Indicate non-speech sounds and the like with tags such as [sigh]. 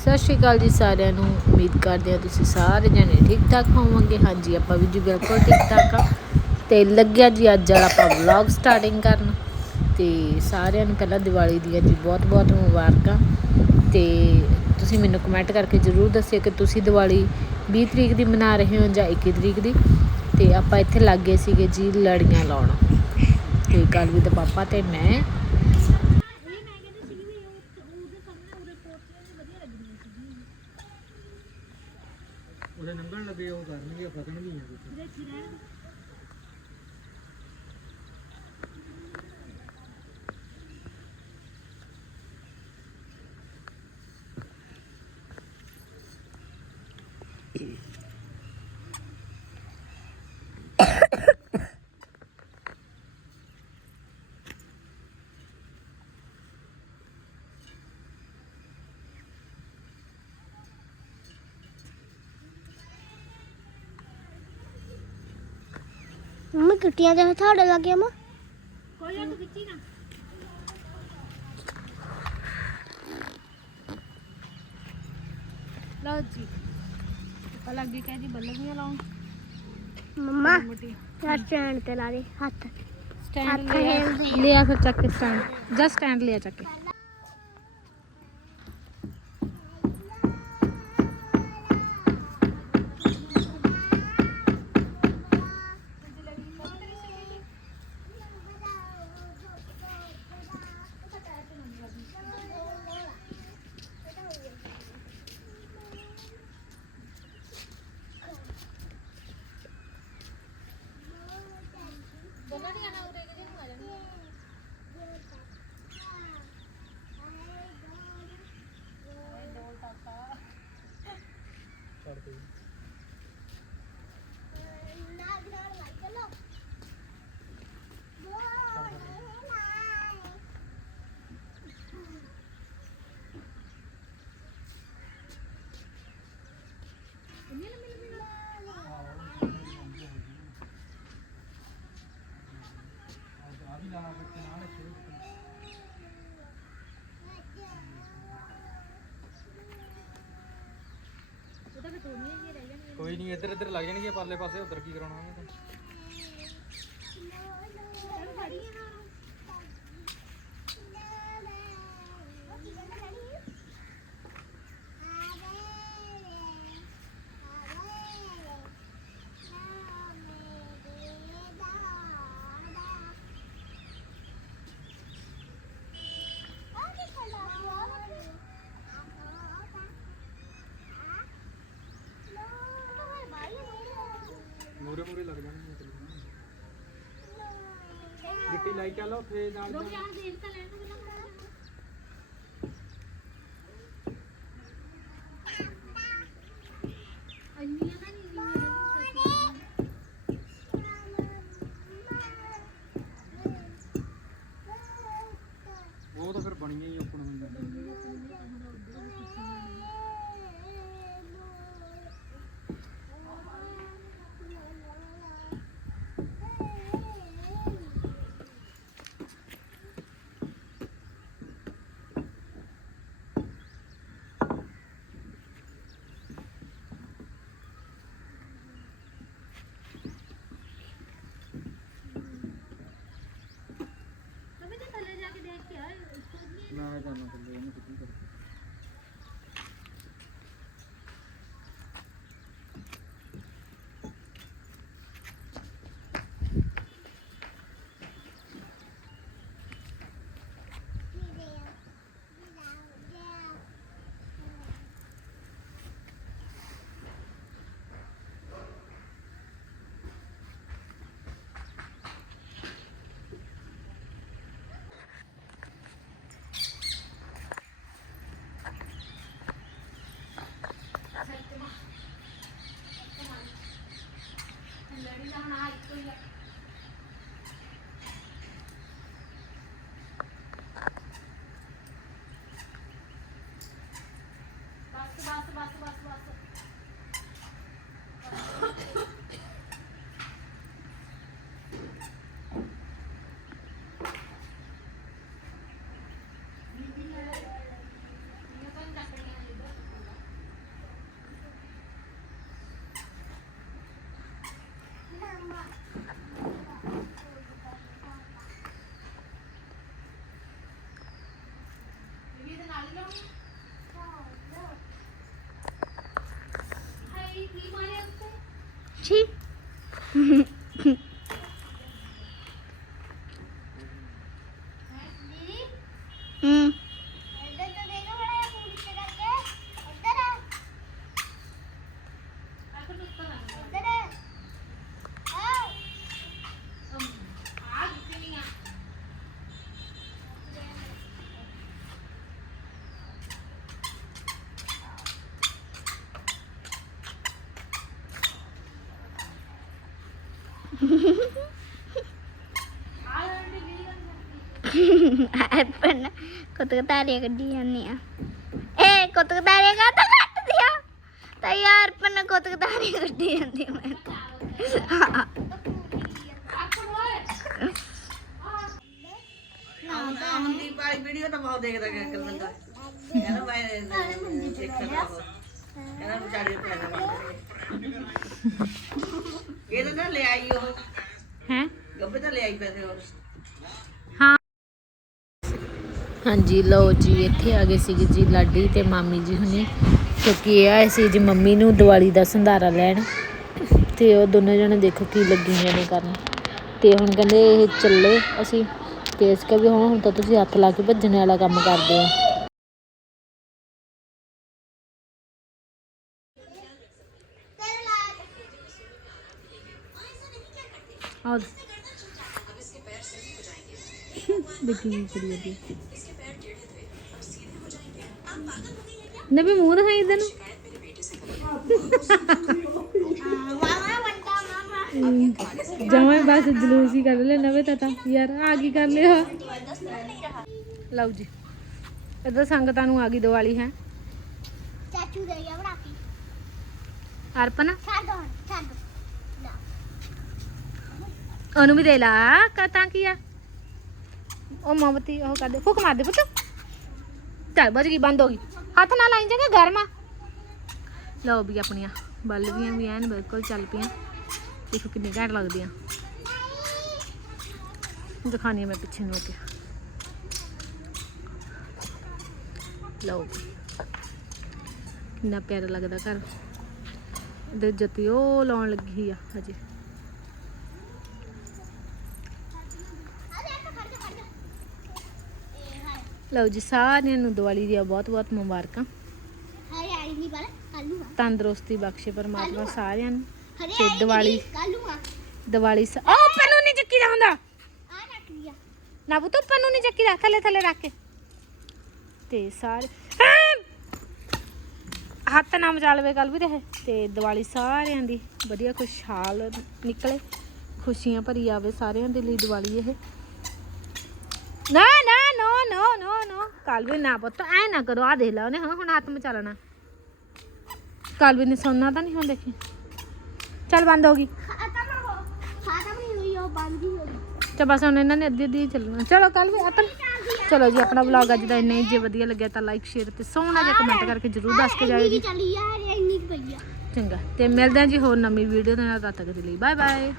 ਸਤਿ ਸ਼੍ਰੀ ਅਕਾਲ ਜੀ ਸਾਰਿਆਂ ਨੂੰ। ਉਮੀਦ ਕਰਦੇ ਹਾਂ ਤੁਸੀਂ ਸਾਰੇ ਜਣੇ ਠੀਕ ਠਾਕ ਹੋਵੋਗੇ। ਹਾਂਜੀ, ਆਪਾਂ ਵੀ ਜੀ ਬਿਲਕੁਲ ਠੀਕ ਠਾਕ ਆ। ਤੇ ਲੱਗਿਆ ਜੀ ਅੱਜ ਵਾਲਾ ਆਪਾਂ ਵਲੌਗ ਸਟਾਰਟਿੰਗ ਕਰਨ। ਤੇ ਸਾਰਿਆਂ ਨੂੰ ਪਹਿਲਾਂ ਦੀਵਾਲੀ ਦੀਆਂ ਜੀ ਬਹੁਤ ਬਹੁਤ ਮੁਬਾਰਕਾਂ। ਤੇ ਤੁਸੀਂ ਮੈਨੂੰ ਕਮੈਂਟ ਕਰਕੇ ਜਰੂਰ ਦੱਸਿਓ ਕਿ ਤੁਸੀਂ ਦੀਵਾਲੀ 20 ਤਰੀਕ ਦੀ ਮਨਾ ਰਹੇ ਹੋ ਜਾਂ 21 ਤਰੀਕ ਦੀ। ਤੇ ਆਪਾਂ ਇੱਥੇ ਲੱਗੇ ਸੀਗੇ ਜੀ ਲੜੀਆਂ ਲਾਉਣ। ਤੇ ਕੱਲ ਵੀ ਤਾਂ ਪਾਪਾ ਤੇ ਮੈਂ ਨੰਗਣ ਲੱਗੇ ਉਹ ਕਰਨਗੇ ਫਸਣਗੀਆਂ ਕੁਝ ਮੰਮੀ ਕਿੱਟੀਆਂ ਦੇ ਤੁਹਾਡੇ ਲੱਗ ਗਿਆ ਮਾ ਲਓ ਜੀ ਪਤਾ ਲੱਗੀ ਕਹਿ ਜੀ ਬੱਲਬੀਆਂ ਲਾਉਣ ਮੰਮਾ ਮੋਟੀ ਯਾਰ ਸਟੈਂਡ ਤੇ ਲਾ ਦੇ ਹੱਥ ਸਟੈਂਡ ਹੱਥ ਲਿਆ ਹਿਲਦੇ। ਲਿਆ ਫਿਰ ਚੱਕ ਕੇ ਸਟੈਂਡ ਜਸਟ ਸਟੈਂਡ ਲਿਆ ਚੱਕ ਕੇ ਕੋਈ ਨਹੀਂ ਇੱਧਰ ਇੱਧਰ ਲੱਗ ਜਾਣਗੇ ਪਰਲੇ ਪਾਸੇ ਉਧਰ ਕੀ ਕਰਾਉਣਾ ਉਹਨੇ ਤਾਂ ਮੂਰੇ ਮੂਰੇ ਲੱਗ ਜਾਣਗੀਆਂ ਤੇਰੀਆਂ। ਗਿੱਟੀ ਲਾਈ ਚੱਲ ਉੱਥੇ ਨਾਲ ਉਹ ਤਾਂ ਫਿਰ ਬਣੀਆਂ ਹੀ ਓਪਨ ਹੋਈਆਂ ਮੈਂ ਜਾਣਾ ছি ਐਪਨ ਕੁੱਤ ਤਾਰੀਆਂ ਕੱਢੀ ਜਾਂਦੀ ਆ। ਏ ਕੁੱਤ ਤਾਰੀਆਂ ਕਾ ਤਾਂ ਕੱਟ ਦਿਆ। ਤਾਂ ਯਾਰ ਪਨ ਕੁੱਤ ਕੱਢੀ ਜਾਂਦੀ ਵਾਲੀ ਵੀਡੀਓ ਤਾਂ ਬਹੁਤ ਦੇਖਦਾ ਗਿਆ ਕਰ ਬੰਦਾ। ਕਹਿੰਦਾ ਮੈਂ ਦੇਖਦਾ ਕਹਿੰਦਾ ਵਿਚਾਰੇ ਪੈਣਾ ਇਹ ਤਾਂ ਨਾ ਲੈ ਆਈ ਉਹ। ਹੈ? ਗੱਬੇ ਤਾਂ ਲੈ ਆਈ ਪੈਸੇ ਉਹ ਹਾਂਜੀ ਲਓ ਜੀ ਇੱਥੇ ਆ ਗਏ ਸੀਗੇ ਜੀ ਲਾਡੀ ਤੇ ਮਾਮੀ ਜੀ ਹੁਣੇ। ਕਿਉਂਕਿ ਇਹ ਆਏ ਸੀ ਜੀ ਮੰਮੀ ਨੂੰ ਦੀਵਾਲੀ ਦਾ ਸੰਧਾਰਾ ਲੈਣ। ਤੇ ਉਹ ਦੋਨੋਂ ਜਣੇ ਦੇਖੋ ਕੀ ਲੱਗੀਆਂ ਨੇ ਕਰਨ। ਤੇ ਹੁਣ ਕਹਿੰਦੇ ਇਹ ਚੱਲੇ ਅਸੀਂ। ਤੇ ਇਸ ਕਰਕੇ ਹੁਣ ਹੁਣ ਤਾਂ ਤੁਸੀਂ ਹੱਥ ਲਾ ਕੇ ਭੱਜਣ ਵਾਲਾ ਕੰਮ ਕਰਦੇ ਹੋ। ਨਬੀ [laughs] ਮੂੰਹ ਦਿਖਾਈ ਇਧਰ ਨੂੰ। ਜਮਾਂ ਹੀ ਬਸ ਜਲੂਸ ਹੀ ਕੱਢ ਲੈ ਨਵੇਂ ਤਾਂ ਤਾਂ। ਯਾਰ ਆ ਕੀ ਕਰ ਲਿਆ? ਲਓ ਜੀ। ਇਧਰ ਸੰਗਤਾਂ ਨੂੰ ਆ ਗਈ ਦੀਵਾਲੀ ਹੈ। ਚਾਚੂ ਦੇ ਗਿਆ ਬਣਾ ਕੇ। ਅਰਪਨ? ਛੱਡ ਹੁਣ, ਛੱਡ। ਉਹਨੂੰ ਵੀ ਦੇ ਲਾ ਕਤਾਂ ਕੀ ਆ? ਉਹ ਮੋਮਬਤੀ ਉਹ ਕਰ ਦੇ, ਫੁੱਕ ਮਾਰ ਦੇ ਪੁੱਤ। ਚੱਲ ਬਜ ਗਈ, ਬੰਦ ਹੋ ਗਈ। ਹੱਥ ਨਾ ਲਾਈ ਜਗਾ ਗਰਮ ਲਓ ਵੀ ਆਪਣੀਆਂ ਬਲਵੀਆਂ ਵੀ ਐਨ, ਬਿਲਕੁਲ ਚੱਲ ਪਈਆਂ। ਦੇਖੋ ਕਿੰਨੇ ਘੈਂਟ ਲੱਗਦੀਆਂ। ਦਿਖਾਣੀ ਮੈਂ ਪਿੱਛੇ ਨੂੰ ਹੋ ਕੇ ਲਓ ਵੀ। ਕਿੰਨਾ ਪਿਆਰਾ ਲੱਗਦਾ ਘਰ। ਦੇ ਜਤੀ ਉਹ ਲਾਉਣ ਲੱਗੀ ਆ, ਹਜੇ। ਲਓ ਜੀ ਸਾਰਿਆਂ ਨੂੰ ਦੀਵਾਲੀ ਦੀਆਂ ਬਹੁਤ-ਬਹੁਤ ਮੁਬਾਰਕਾਂ। ਹਰੇ ਆਈ ਨਹੀਂ ਬਾਲਾ ਕੱਲੂ ਆ। ਤੰਦਰੁਸਤੀ ਬਖਸ਼ੇ ਪਰਮਾਤਮਾ ਸਾਰਿਆਂ ਨੂੰ। ਤੇ ਦੀਵਾਲੀ ਕੱਲੂ ਆ। ਦੀਵਾਲੀ ਉਹ ਪੰਨੂ ਨਹੀਂ ਚੱਕੀ ਦਾ ਹੁੰਦਾ। ਆ ਰੱਖ ਲਿਆ। ਨਾ ਪੁੱਤ ਪੰਨੂ ਨਹੀਂ ਚੱਕੀ ਦਾ ਥੱਲੇ ਥੱਲੇ ਰੱਖ ਕੇ। ਤੇ ਸਾਰੇ! ਹੱਥ ਨਾ ਮਚਾ ਲਵੇ ਕੱਲ ਵੀ ਰਹੇ ਤੇ ਦੀਵਾਲੀ ਸਾਰਿਆਂ ਦੀ ਵਧੀਆ ਖੁਸ਼ਹਾਲ ਨਿਕਲੇ। ਖੁਸ਼ੀਆਂ ਭਰੀ ਆਵੇ ਸਾਰਿਆਂ ਦੇ ਲਈ ਦੀਵਾਲੀ ਇਹ। ਨਾ ਨਾ ਨੋ ਨੋ ਨੋ ਨੋ ਕੱਲ ਵੀ ਨਾ ਪੁੱਤ ਐ ਨਾ ਕਰੋ ਆ ਦੇਖ ਲਾ ਉਹਨੇ ਹੁਣ ਹੁਣ ਹੱਥ ਮਚਾ ਲੈਣਾ ਕੱਲ ਵੀ ਨੇ ਸੌਣਾ ਤਾਂ ਨਹੀਂ ਹੁਣ ਦੇਖੀ ਚੱਲ ਬਸ ਹੁਣ ਇਹਨਾਂ ਨੇ ਅੱਧੀ ਅੱਧੀ ਚੱਲਣਾ ਚਲੋ ਕੱਲ ਵੀ ਆਪਣ ਚਲੋ ਜੀ ਆਪਣਾ ਵਲੌਗ ਅੱਜ ਦਾ ਇੰਨਾ ਹੀ ਜੇ ਵਧੀਆ ਲੱਗਿਆ ਤਾਂ ਲਾਈਕ ਸ਼ੇਅਰ ਤੇ ਸੋਹਣਾ ਜਿਹਾ ਕਮੈਂਟ ਕਰਕੇ ਜਰੂਰ ਦੱਸ ਕੇ ਜਾਇਓ ਜੀ ਚੰਗਾ ਤੇ ਮਿਲਦੇ ਹਾਂ ਜੀ ਹੋਰ ਨਵੀਂ ਵੀਡੀਓ ਦੇ ਨਾਲ ਤਦ ਤੱਕ ਦੇ ਲਈ ਬਾਏ ਬਾਏ